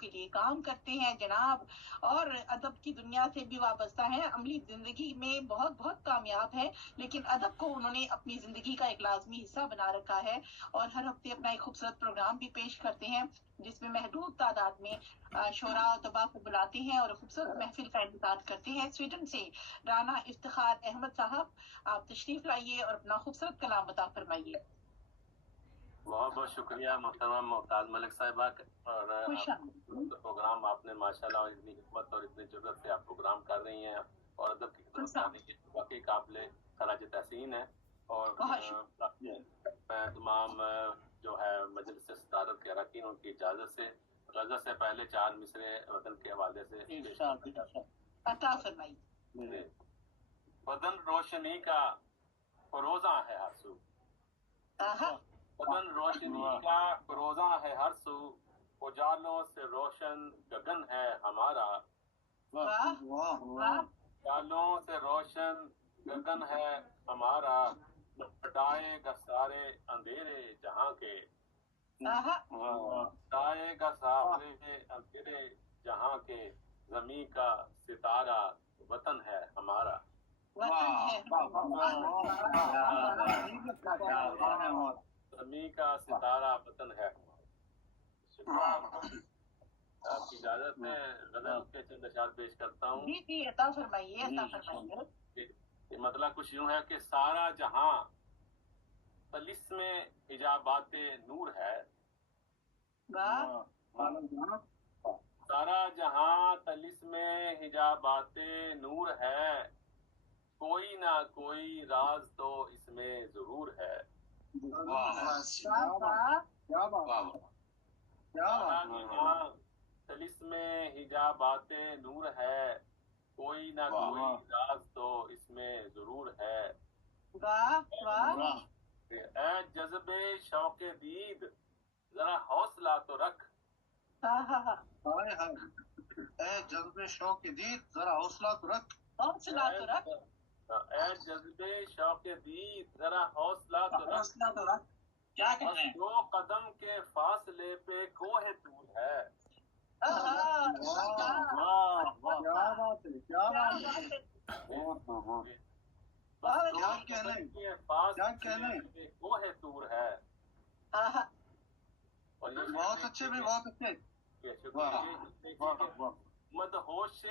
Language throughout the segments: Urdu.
کے لیے کام کرتے ہیں جناب، اور ادب کی دنیا سے بھی وابستہ ہیں، عملی زندگی میں بہت بہت کامیاب ہے، لیکن ادب کو انہوں نے اپنی زندگی کا ایک لازمی حصہ بنا رکھا ہے، اور ہر ہفتے اپنا ایک خوبصورت پروگرام بھی پیش کرتے ہیں جس میں محدود تعداد میں شعراء و طباء کو بلاتے ہیں اور خوبصورت محفل کا انعقاد کرتے ہیں۔ سویڈن سے رانا افتخار احمد صاحب، آپ تشریف لائیے اور اپنا خوبصورت کلام عطا فرمائیے۔ بہت بہت شکریہ محترمہ ممتاز ملک صاحبہ، اور پروگرام آپ نے ماشاءاللہ اتنی حکمت اور اتنی جرت سے آپ پروگرام کر رہی ہیں اور ادب کی خدمت کرنے کی واقعی قابل خراج تحسین ہے۔ اور میں تمام جو ہے مجلس صدارت کے اراکین ان کی اجازت سے غزل سے پہلے 4 مصرے وطن کے حوالے سے عطا فرمائیے۔ وطن روشنی کا فروزاں ہے ہر سو، وطن روشنی کا فروزاں ہے ہر سو، اجالوں سے روشن گگن ہے ہمارا، اجالوں سے روشن گگن ہے ہمارا، مٹائے گا سارے اندھیرے جہاں کے، مٹائے گا سارے اندھیرے جہاں کے، زمیں کا ستارہ وطن ہے ہمارا۔ زمیں کا ستارہ وطن ہے ہمارا۔ آپ کی اجازت میں غزل کے چند اشعار پیش کرتا ہوں۔ جی عطا فرمائیے، عطا فرمائیے۔ یہ مطلب کچھ یوں ہے کہ سارا جہاں طلسم حجابات نور ہے، سارا جہاں طلسم حجابات نور ہے، کوئی نہ کوئی راز تو اس میں ضرور ہے۔ سارا جہاں طلسم حجابات نور ہے، کوئی نہ کوئی راز تو اس میں ضرور ہے۔ اے جذب شوق دید ذرا حوصلہ تو رکھ، اے جذب شوق دید ذرا حوصلہ تو رکھ، اے جذب شوق دید ذرا حوصلہ تو رکھ، کیا کہنا ہے؟ 2 قدم کے فاصلے پہ کوہ طور ہے۔ کوہ طور ہے۔ بہت اچھے بھی، بہت اچھے۔ مدہوش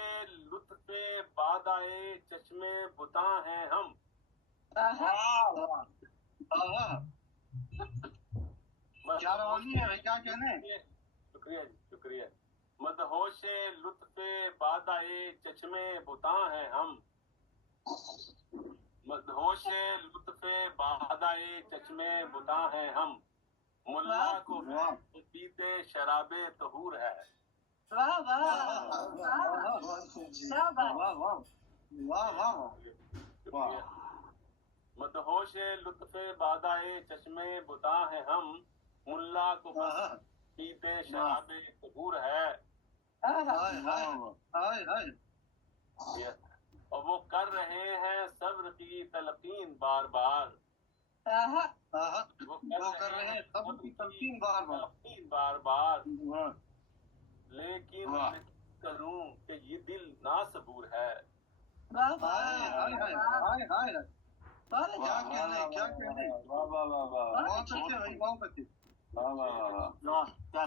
لطف بادائے چشم بتاں ہیں ہم، کیا روانی ہے، کیا کہنے۔ شکریہ جی، شکریہ۔ مدہوش لطف بادائے چشم بتاں ہیں ہم، مدہوش لطف بادائے چشم بتاں ہیں ہم، ملا کو پیتے شراب طہور ہے۔ مدہوش لطف بادائے چشم بتاں ہیں ہم، ملا کو پیتے شراب طہور ہے۔ اور وہ کر رہے ہیں صبر کی تلقین بار بار، وہ کر رہے ہیں صبر کی تلقین بار بار، لیکن میں کروں کہ یہ دل ناصبور ہے۔ کیا کہنے، کیا کہنے۔ بہت اچھے بھائی، بہت اچھے۔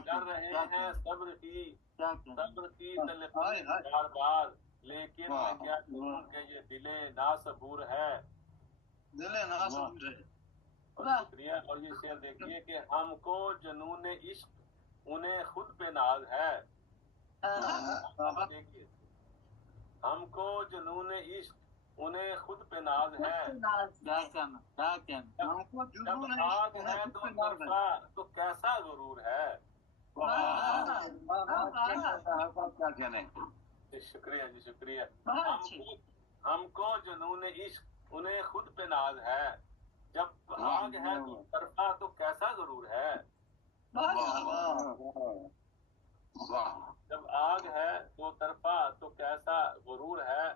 کر رہے ہیں صبر کی تلقین بار بار، لیکن میں کیا کروں کہ یہ دل ناصبور ہے۔ دل ناصبور ہے۔ شکریہ۔ اور یہ شعر دیکھیے کہ ہم کو جنون عشق انہیں خود پہ ناز ہے۔ دیکھیے، ہم کو جنون عشق انہیں خود پہ ناز ہے، جب آگ ہے تو طرفہ تو کیسا غرور ہے۔ کیا کہنے۔ شکریہ جی، شکریہ۔ ہم کو جنون عشق انہیں خود پہ ناز ہے، جب آگ ہے تو طرفہ تو کیسا غرور ہے۔ جب آگ ہے تو طرفہ تو کیسا غرور ہے۔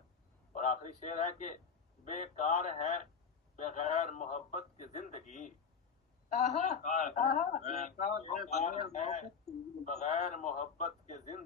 اور آخری شعر ہے کہ بیکار ہے بغیر محبت کی زندگی، بغیر محبت کی زندگی۔